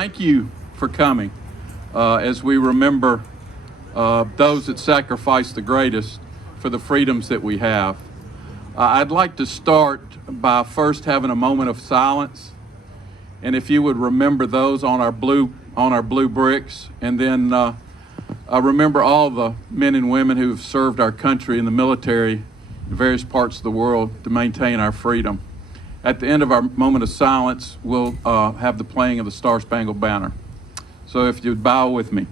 thank you for coming as we remember those that sacrificed the greatest for the freedoms that we have. I'd like to start by first having a moment of silence, and if you would remember those on our blue bricks, and then remember all the men and women who have served our country in the military in various parts of the world to maintain our freedom. At the end of our moment of silence, we'll have the playing of the Star-Spangled Banner. So if you'd bow with me.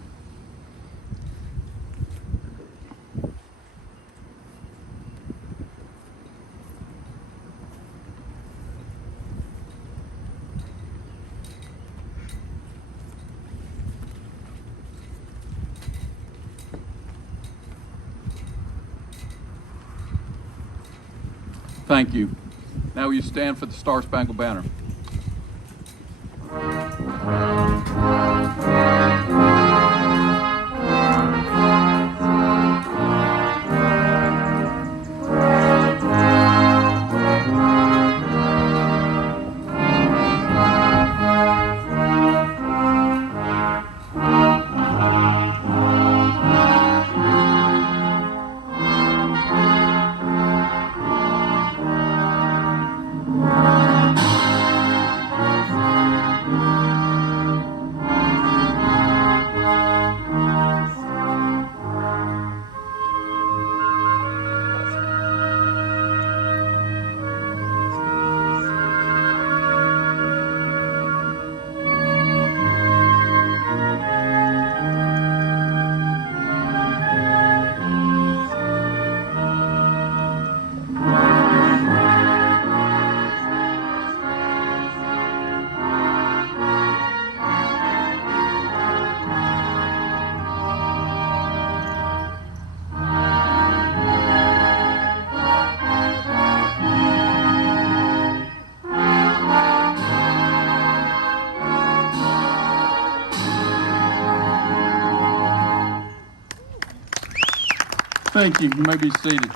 Thank you. Now will you stand for the Star-Spangled Banner? Thank you. You may be seated.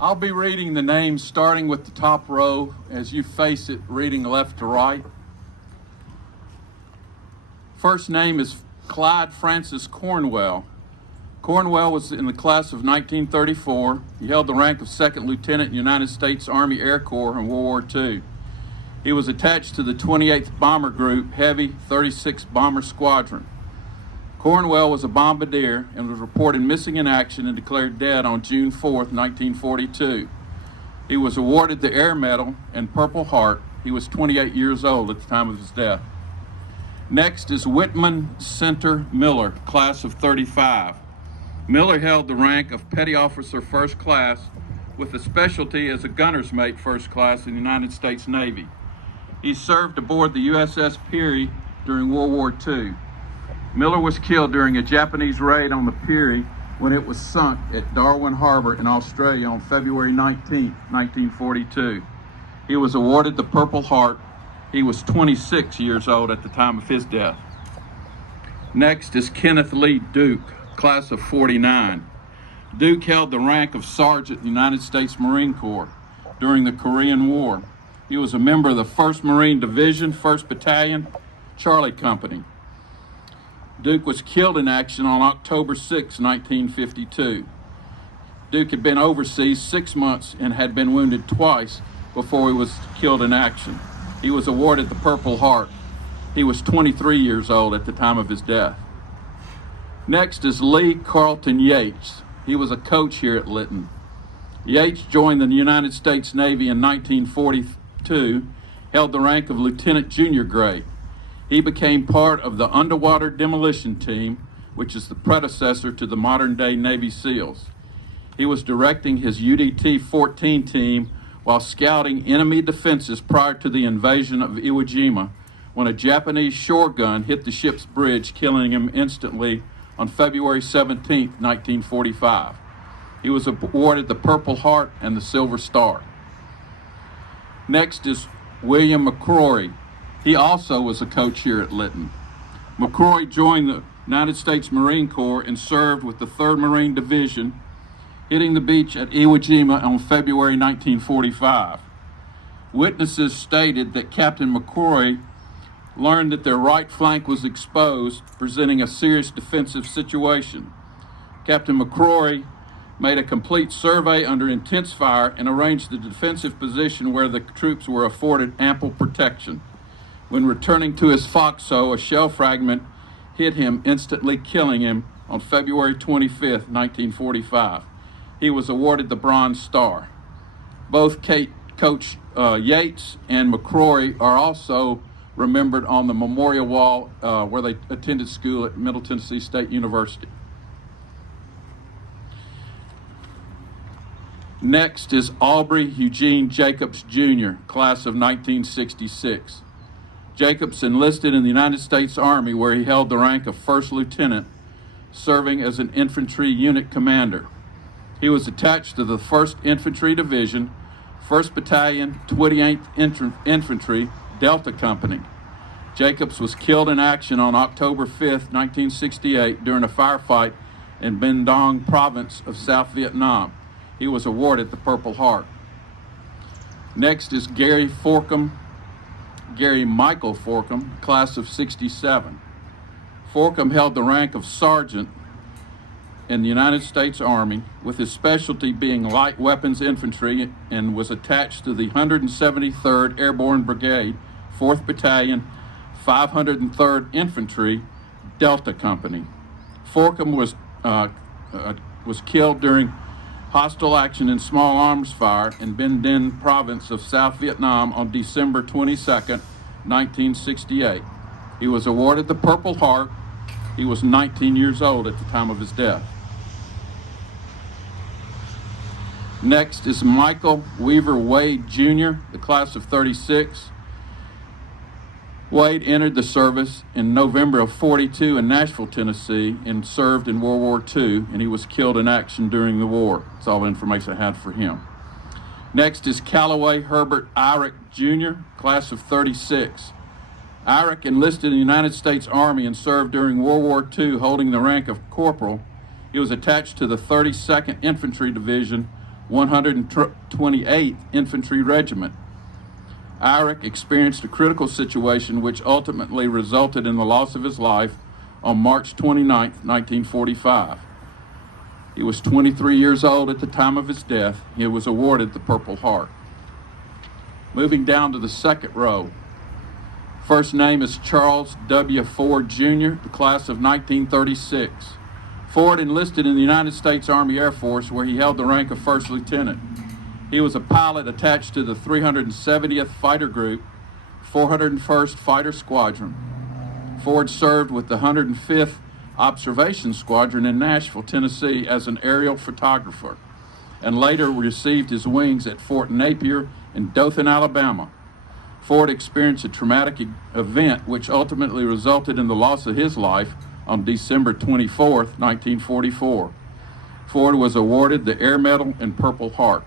I'll be reading the names starting with the top row as you face it, reading left to right. First name is Clyde Francis Cornwell. Cornwell was in the class of 1934. He held the rank of second lieutenant in United States Army Air Corps in World War II. He was attached to the 28th Bomber Group, Heavy 36 Bomber Squadron. Cornwell was a bombardier and was reported missing in action and declared dead on June 4, 1942. He was awarded the Air Medal and Purple Heart. He was 28 years old at the time of his death. Next is Whitman Center Miller, class of 35. Miller held the rank of Petty Officer First Class with a specialty as a gunner's mate First Class in the United States Navy. He served aboard the USS Peary during World War II. Miller was killed during a Japanese raid on the Peary when it was sunk at Darwin Harbor in Australia on February 19, 1942. He was awarded the Purple Heart. He was 26 years old at the time of his death. Next is Kenneth Lee Duke, class of 49. Duke held the rank of Sergeant in the United States Marine Corps during the Korean War. He was a member of the 1st Marine Division, 1st Battalion, Charlie Company. Duke was killed in action on October 6, 1952. Duke had been overseas 6 months and had been wounded twice before he was killed in action. He was awarded the Purple Heart. He was 23 years old at the time of his death. Next is Lee Carlton Yates. He was a coach here at Litton. Yates joined the United States Navy in 1942, held the rank of lieutenant junior grade. He became part of the Underwater Demolition Team, which is the predecessor to the modern-day Navy SEALs. He was directing his UDT-14 team while scouting enemy defenses prior to the invasion of Iwo Jima when a Japanese shore gun hit the ship's bridge, killing him instantly on February 17, 1945. He was awarded the Purple Heart and the Silver Star. Next is William McCrory. He also was a coach here at Litton. McCrory joined the United States Marine Corps and served with the 3rd Marine Division, hitting the beach at Iwo Jima on February 1945. Witnesses stated that Captain McCrory learned that their right flank was exposed, presenting a serious defensive situation. Captain McCrory made a complete survey under intense fire and arranged the defensive position where the troops were afforded ample protection. When returning to his foxhole, a shell fragment hit him, instantly killing him on February 25, 1945. He was awarded the Bronze Star. Both Coach Yates and McCrory are also remembered on the memorial wall where they attended school at Middle Tennessee State University. Next is Aubrey Eugene Jacobs, Jr., class of 1966. Jacobs enlisted in the United States Army, where he held the rank of first lieutenant, serving as an infantry unit commander. He was attached to the 1st Infantry Division, 1st Battalion, 28th Infantry, Delta Company. Jacobs was killed in action on October 5, 1968, during a firefight in Binh Dong province of South Vietnam. He was awarded the Purple Heart. Next is Gary Michael Forcum, class of 67. Forcum held the rank of sergeant in the United States Army, with his specialty being light weapons infantry, and was attached to the 173rd Airborne Brigade, 4th Battalion, 503rd Infantry, Delta Company. Forcum was killed during hostile action in small arms fire in Binh Dinh province of South Vietnam on December 22, 1968. He was awarded the Purple Heart. He was 19 years old at the time of his death. Next is Michael Weaver Wade, Jr., the class of 36. Wade entered the service in November of 42 in Nashville, Tennessee, and served in World War II, and he was killed in action during the war. That's all the information I had for him. Next is Callaway Herbert Irick, Jr., class of 36. Irick enlisted in the United States Army and served during World War II, holding the rank of corporal. He was attached to the 32nd Infantry Division, 128th Infantry Regiment. Irick experienced a critical situation which ultimately resulted in the loss of his life on March 29, 1945. He was 23 years old at the time of his death. He was awarded the Purple Heart. Moving down to the second row. First name is Charles W. Ford, Jr., the class of 1936. Ford enlisted in the United States Army Air Force, where he held the rank of first lieutenant. He was a pilot attached to the 370th Fighter Group, 401st Fighter Squadron. Ford served with the 105th Observation Squadron in Nashville, Tennessee as an aerial photographer, and later received his wings at Fort Napier in Dothan, Alabama. Ford experienced a traumatic event which ultimately resulted in the loss of his life on December 24, 1944. Ford was awarded the Air Medal and Purple Heart.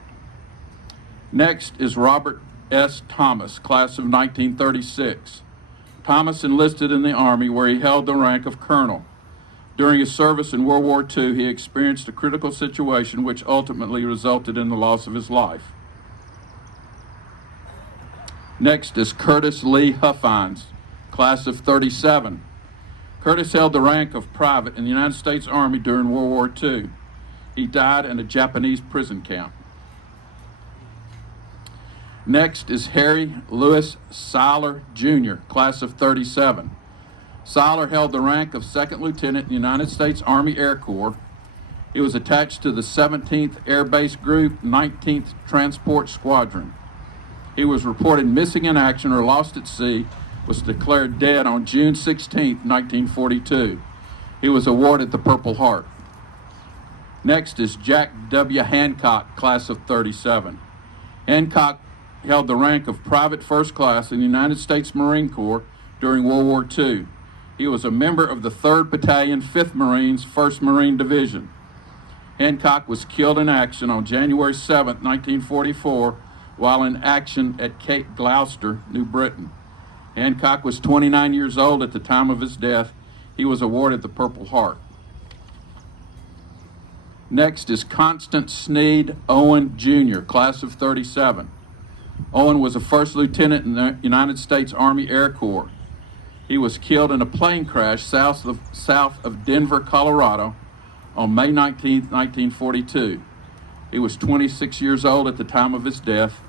Next is Robert S. Thomas, class of 1936. Thomas enlisted in the Army, where he held the rank of colonel. During his service in World War II, he experienced a critical situation which ultimately resulted in the loss of his life. Next is Curtis Lee Huffines, class of 37. Curtis held the rank of private in the United States Army during World War II. He died in a Japanese prison camp. Next is Harry Lewis Seiler, Jr., class of 37. Seiler held the rank of second lieutenant in the United States Army Air Corps. He was attached to the 17th Air Base Group, 19th Transport Squadron. He was reported missing in action or lost at sea, was declared dead on June 16, 1942. He was awarded the Purple Heart. Next is Jack W. Hancock, class of 37. Hancock held the rank of private first class in the United States Marine Corps during World War II. He was a member of the 3rd Battalion, 5th Marines, 1st Marine Division. Hancock was killed in action on January 7, 1944, while in action at Cape Gloucester, New Britain. Hancock was 29 years old at the time of his death. He was awarded the Purple Heart. Next is Constance Sneed Owen, Jr., class of 37. Owen was a first lieutenant in the United States Army Air Corps. He was killed in a plane crash south of Denver, Colorado on May 19, 1942. He was 26 years old at the time of his death.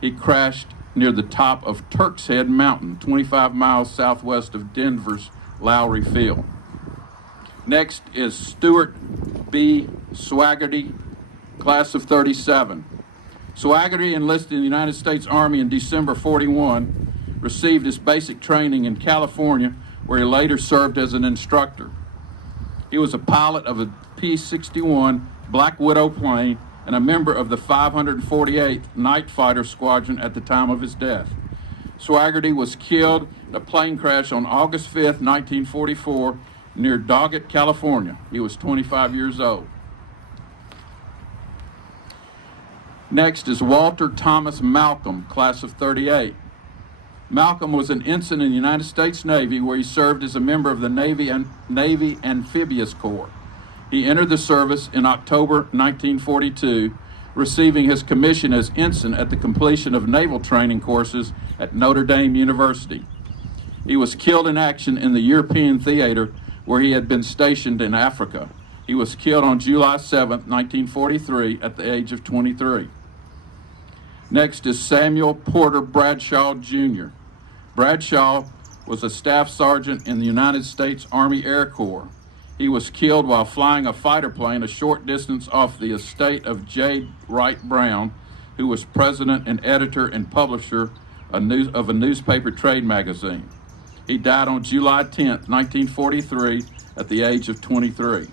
He crashed near the top of Turk's Head Mountain, 25 miles southwest of Denver's Lowry Field. Next is Stuart B. Swaggerty, class of 37. Swaggerty enlisted in the United States Army in December 41, received his basic training in California, where he later served as an instructor. He was a pilot of a P-61 Black Widow plane and a member of the 548th Night Fighter Squadron at the time of his death. Swaggerty was killed in a plane crash on August 5, 1944, near Doggett, California. He was 25 years old. Next is Walter Thomas Malcolm, class of 38. Malcolm was an ensign in the United States Navy, where he served as a member of the Navy Amphibious Corps. He entered the service in October 1942, receiving his commission as ensign at the completion of naval training courses at Notre Dame University. He was killed in action in the European theater where he had been stationed in Africa. He was killed on July 7, 1943, at the age of 23. Next is Samuel Porter Bradshaw, Jr. Bradshaw was a staff sergeant in the United States Army Air Corps. He was killed while flying a fighter plane a short distance off the estate of J. Wright Brown, who was president and editor and publisher of a newspaper trade magazine. He died on July 10, 1943, at the age of 23.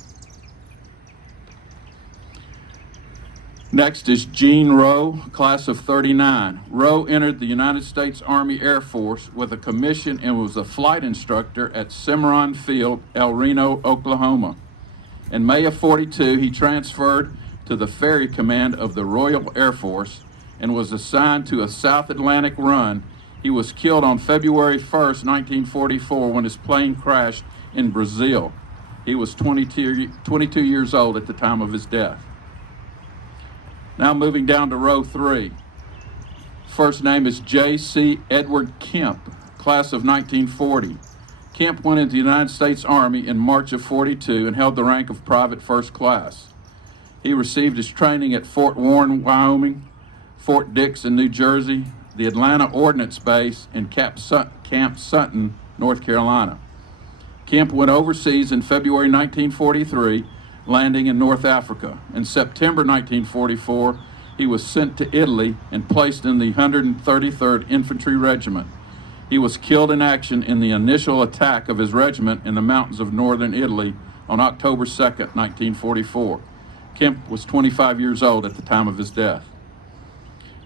Next is Gene Rowe, class of 39. Rowe entered the United States Army Air Force with a commission and was a flight instructor at Cimarron Field, El Reno, Oklahoma. In May of 42, he transferred to the Ferry Command of the Royal Air Force and was assigned to a South Atlantic run. He was killed on February 1st, 1944, when his plane crashed in Brazil. He was 22 years old at the time of his death. Now moving down to row 3. First name is J.C. Edward Kemp, class of 1940. Kemp went into the United States Army in March of 42 and held the rank of private first class. He received his training at Fort Warren, Wyoming, Fort Dix in New Jersey, the Atlanta Ordnance Base, and Camp Sutton, North Carolina. Kemp went overseas in February 1943, landing in North Africa. In September 1944, he was sent to Italy and placed in the 133rd Infantry Regiment. He was killed in action in the initial attack of his regiment in the mountains of northern Italy on October 2, 1944. Kemp was 25 years old at the time of his death.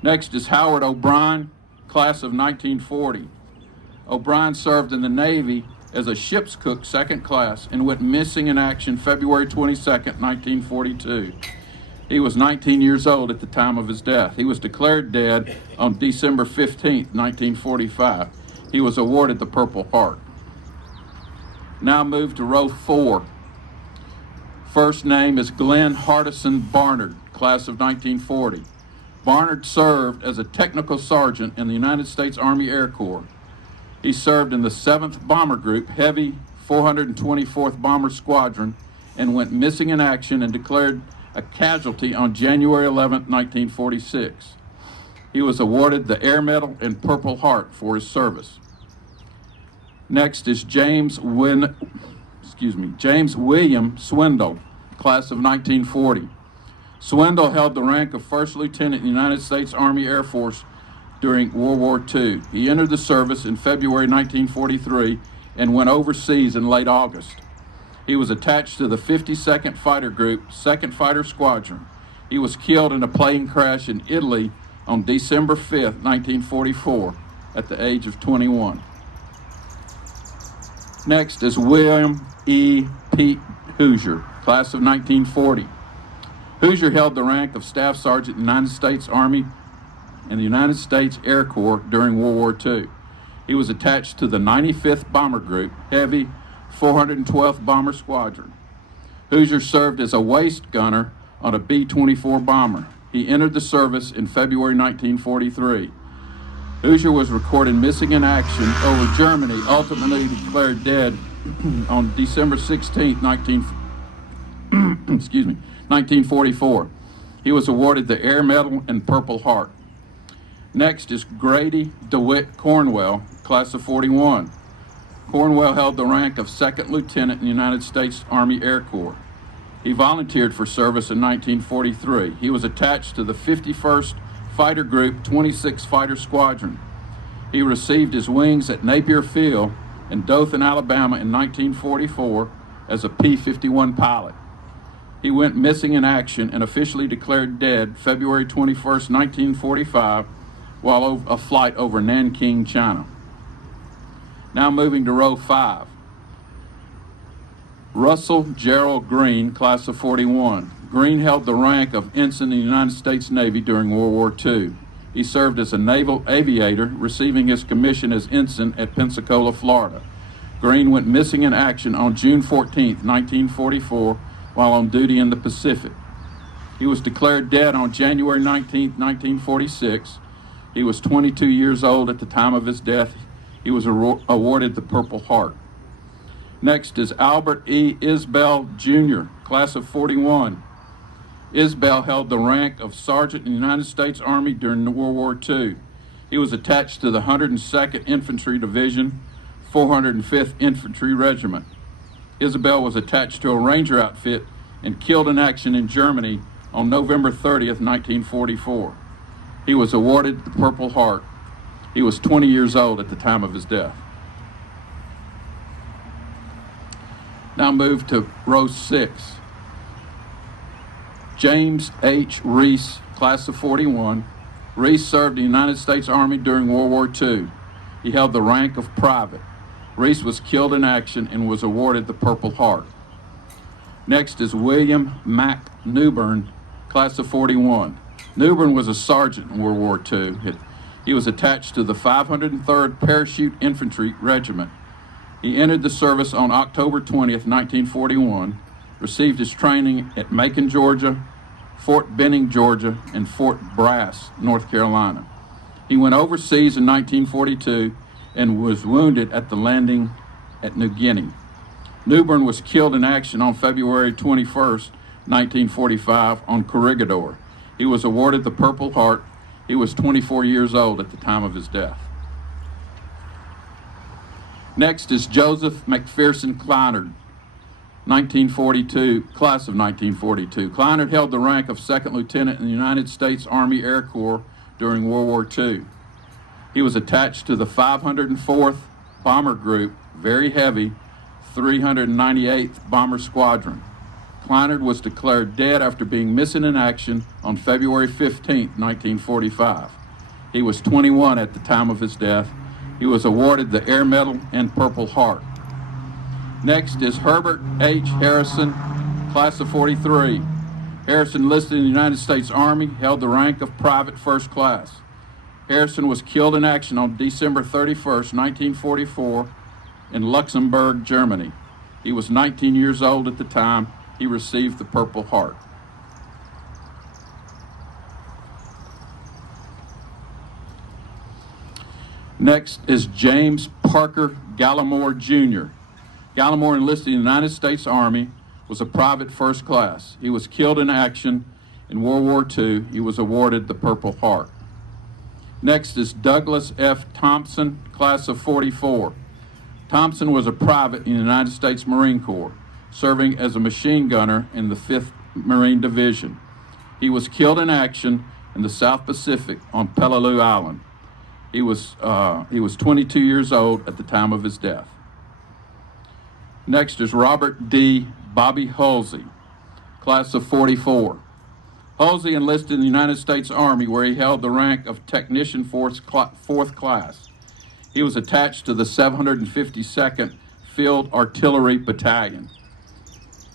Next is Howard O'Brien, class of 1940. O'Brien served in the Navy as a ship's cook second class and went missing in action February 22, 1942. He was 19 years old at the time of his death. He was declared dead on December 15, 1945. He was awarded the Purple Heart. Now move to row 4. First name is Glenn Hardison Barnard, class of 1940. Barnard served as a technical sergeant in the United States Army Air Corps. He served in the 7th Bomber Group, Heavy 424th Bomber Squadron, and went missing in action and declared a casualty on January 11, 1946. He was awarded the Air Medal and Purple Heart for his service. Next is James William Swindle, class of 1940. Swindle held the rank of First Lieutenant in the United States Army Air Force during World War II. He entered the service in February 1943 and went overseas in late August. He was attached to the 52nd Fighter Group, 2nd Fighter Squadron. He was killed in a plane crash in Italy on December 5, 1944, at the age of 21. Next is William E. Pete Hoosier, class of 1940. Hoosier held the rank of Staff Sergeant in the United States Army and the United States Air Corps during World War II. He was attached to the 95th Bomber Group, Heavy 412th Bomber Squadron. Hoosier served as a waist gunner on a B-24 bomber. He entered the service in February 1943. Hoosier was recorded missing in action over Germany, ultimately declared dead on December 16, 1944. He was awarded the Air Medal and Purple Heart. Next is Grady DeWitt Cornwell, class of 41. Cornwell held the rank of second lieutenant in the United States Army Air Corps. He volunteered for service in 1943. He was attached to the 51st Fighter Group 26 Fighter Squadron. He received his wings at Napier Field in Dothan, Alabama in 1944 as a P-51 pilot. He went missing in action and officially declared dead February 21, 1945, while a flight over Nanking, China. Now moving to row 5. Russell Gerald Green, class of 41. Green held the rank of ensign in the United States Navy during World War II. He served as a naval aviator, receiving his commission as ensign at Pensacola, Florida. Green went missing in action on June 14, 1944, while on duty in the Pacific. He was declared dead on January 19, 1946. He was 22 years old at the time of his death. He was awarded the Purple Heart. Next is Albert E. Isbell, Jr., class of 41. Isbell held the rank of sergeant in the United States Army during World War II. He was attached to the 102nd Infantry Division, 405th Infantry Regiment. Isbell was attached to a Ranger outfit and killed in action in Germany on November 30th, 1944. He was awarded the Purple Heart. He was 20 years old at the time of his death. Now move to row 6. James H. Reese, class of 41. Reese served in the United States Army during World War II. He held the rank of private. Reese was killed in action and was awarded the Purple Heart. Next is William Mack Newbern, class of 41. Newbern was a sergeant in World War II. He was attached to the 503rd Parachute Infantry Regiment. He entered the service on October 20th, 1941, received his training at Macon, Georgia, Fort Benning, Georgia, and Fort Brass, North Carolina. He went overseas in 1942 and was wounded at the landing at New Guinea. Newbern was killed in action on February 21st, 1945 on Corregidor. He was awarded the Purple Heart. He was 24 years old at the time of his death. Next is Joseph McPherson Kleinard, 1942, class of 1942. Kleinard held the rank of second lieutenant in the United States Army Air Corps during World War II. He was attached to the 504th Bomber Group, very heavy, 398th Bomber Squadron. Kleinard was declared dead after being missing in action on February 15, 1945. He was 21 at the time of his death. He was awarded the Air Medal and Purple Heart. Next is Herbert H. Harrison, class of 43. Harrison enlisted in the United States Army, held the rank of private first class. Harrison was killed in action on December 31st, 1944 in Luxembourg, Germany. He was 19 years old at the time he received the Purple Heart. Next is James Parker Gallimore, Jr. Gallimore enlisted in the United States Army, was a private first class. He was killed in action in World War II. He was awarded the Purple Heart. Next is Douglas F. Thompson, class of 44. Thompson was a private in the United States Marine Corps, serving as a machine gunner in the 5th Marine Division. He was killed in action in the South Pacific on Peleliu Island. He was 22 years old at the time of his death. Next is Robert D. Bobby Halsey, class of 44. Halsey enlisted in the United States Army, where he held the rank of Technician Fourth Class. He was attached to the 752nd Field Artillery Battalion.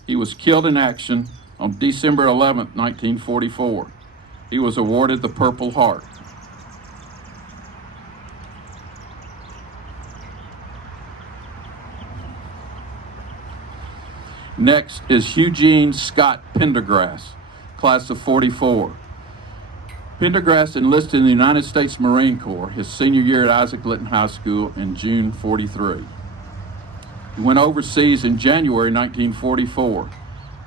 He was killed in action on December 11, 1944. He was awarded the Purple Heart. Next is Eugene Scott Pendergrass, class of 44. Pendergrass enlisted in the United States Marine Corps his senior year at Isaac Litton High School in June 43. He went overseas in January 1944.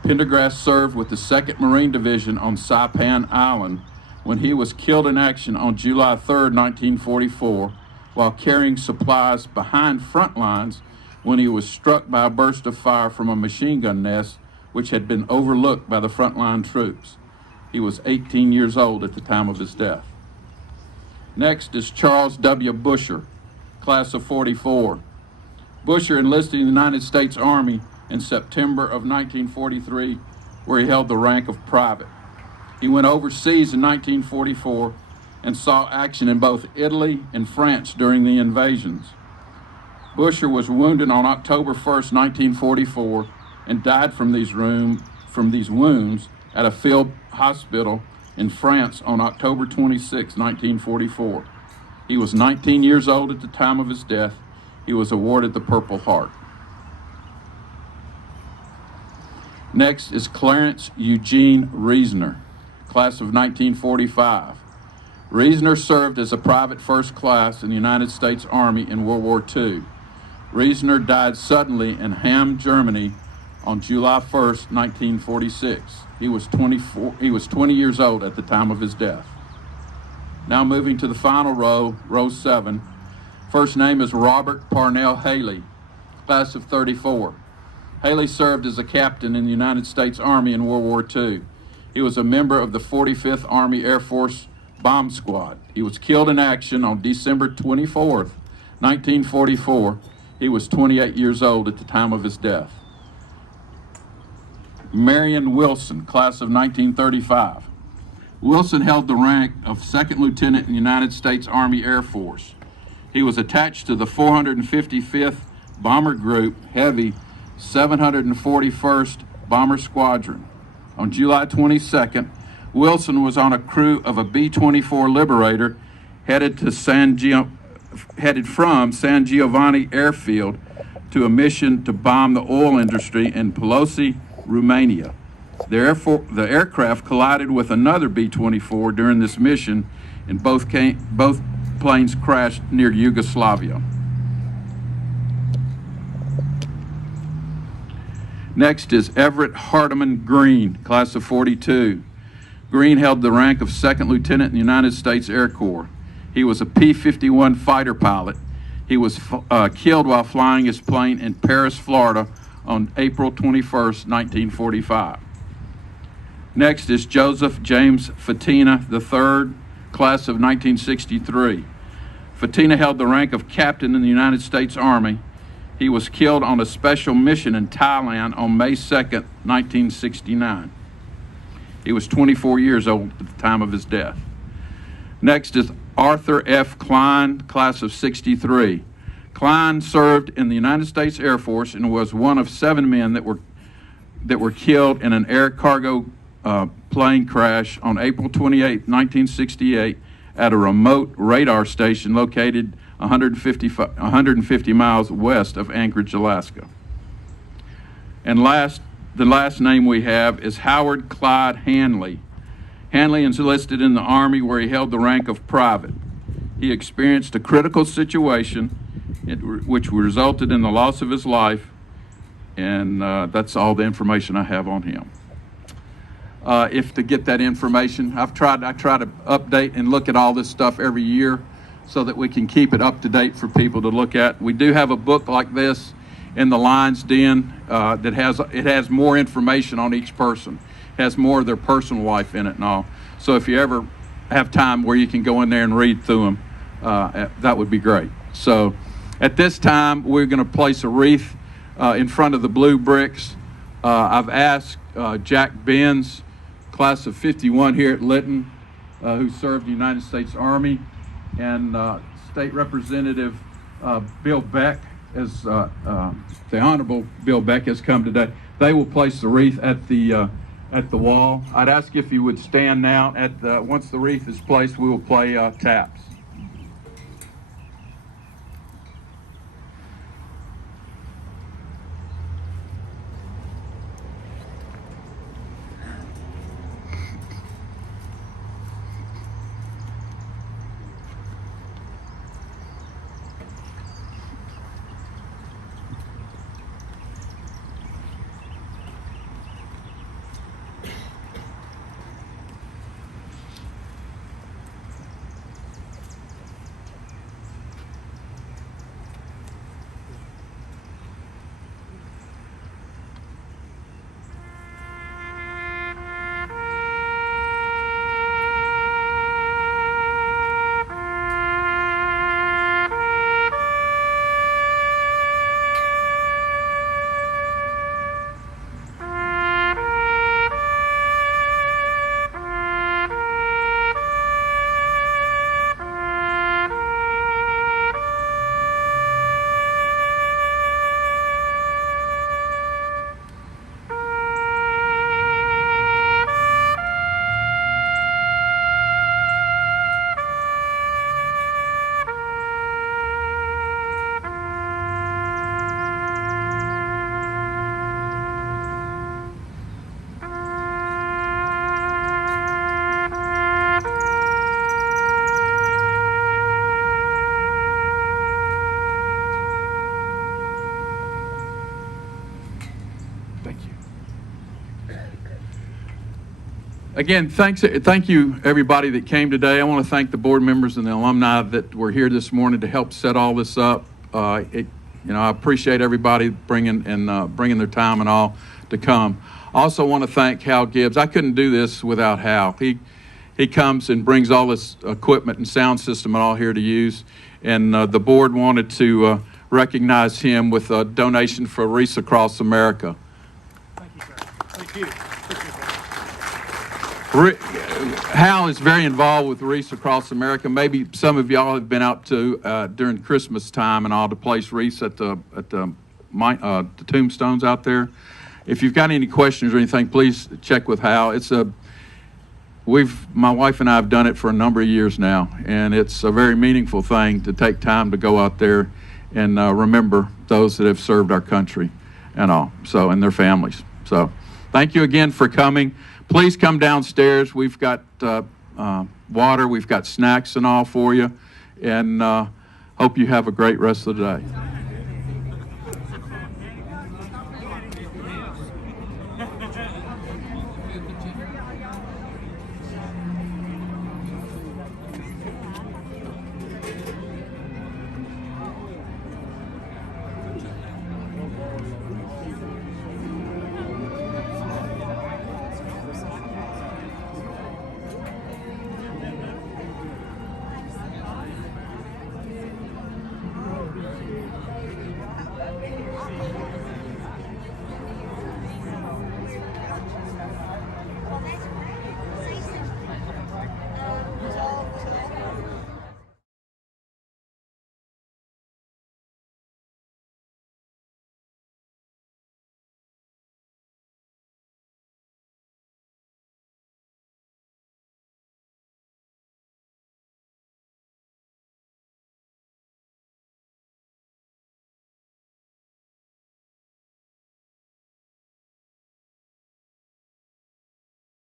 Pendergrass served with the 2nd Marine Division on Saipan Island when he was killed in action on July 3, 1944, while carrying supplies behind front lines when he was struck by a burst of fire from a machine gun nest which had been overlooked by the frontline troops. He was 18 years old at the time of his death. Next is Charles W. Busher, class of 44. Busher enlisted in the United States Army in September of 1943, where he held the rank of private. He went overseas in 1944 and saw action in both Italy and France during the invasions. Busher was wounded on October 1st, 1944, and died from these wounds at a field hospital in France on October 26, 1944. He was 19 years old at the time of his death. He was awarded the Purple Heart. Next is Clarence Eugene Reasoner, class of 1945. Reasoner served as a private first class in the United States Army in World War II. Reasoner died suddenly in Hamm, Germany on July 1st, 1946. He was 20 years old at the time of his death. Now moving to the final row, row 7. First name is Robert Parnell Haley, class of 34. Haley served as a captain in the United States Army in World War II. He was a member of the 45th Army Air Force Bomb Squad. He was killed in action on December 24th, 1944. He was 28 years old at the time of his death. Marion Wilson, class of 1935. Wilson held the rank of 2nd Lieutenant in the United States Army Air Force. He was attached to the 455th Bomber Group Heavy 741st Bomber Squadron. On July 22nd, Wilson was on a crew of a B-24 Liberator headed from San Giovanni Airfield to a mission to bomb the oil industry in Ploiești, Romania. The aircraft collided with another B-24 during this mission, and both planes crashed near Yugoslavia. Next is Everett Hardeman Green, class of 42. Green held the rank of 2nd Lieutenant in the United States Air Corps. He was a P-51 fighter pilot. He was killed while flying his plane in Paris, Florida on April 21st, 1945. Next is Joseph James Fatina III, class of 1963. Fatina held the rank of captain in the United States Army. He was killed on a special mission in Thailand on May 2nd, 1969. He was 24 years old at the time of his death. Next is Arthur F. Klein, class of 63. Klein served in the United States Air Force and was one of 7 men that were killed in an air cargo plane crash on April 28, 1968, at a remote radar station located 150 miles west of Anchorage, Alaska. And the last name we have is Howard Clyde Hanley. Hanley enlisted in the Army, where he held the rank of private. He experienced a critical situation which resulted in the loss of his life, and that's all the information I have on him. If to get that information, I try to update and look at all this stuff every year so that we can keep it up to date for people to look at. We do have a book like this in the Lion's Den that has more information on each person. It has more of their personal life in it and all. So if you ever have time where you can go in there and read through them, that would be great. So at this time, we're going to place a wreath in front of the blue bricks. I've asked Jack Benz, class of 51 here at Litton, who served the United States Army, and State Representative Bill Beck, as the Honorable Bill Beck has come today. They will place the wreath at the wall. I'd ask if you would stand now. Once the wreath is placed, we will play taps. Again, thank you everybody that came today. I want to thank the board members and the alumni that were here this morning to help set all this up. I appreciate everybody bringing their time and all to come. I also want to thank Hal Gibbs. I couldn't do this without Hal. He comes and brings all this equipment and sound system and all here to use, and the board wanted to recognize him with a donation for Reese Across America. Thank you, sir. Thank you. Hal is very involved with Reese Across America. Maybe some of y'all have been out to during Christmas time and all to place Reese at the tombstones out there. If you've got any questions or anything, please check with Hal. My wife and I have done it for a number of years now, and it's a very meaningful thing to take time to go out there and remember those that have served our country and all, and their families. So thank you again for coming. Please come downstairs. We've got water, we've got snacks and all for you, and hope you have a great rest of the day.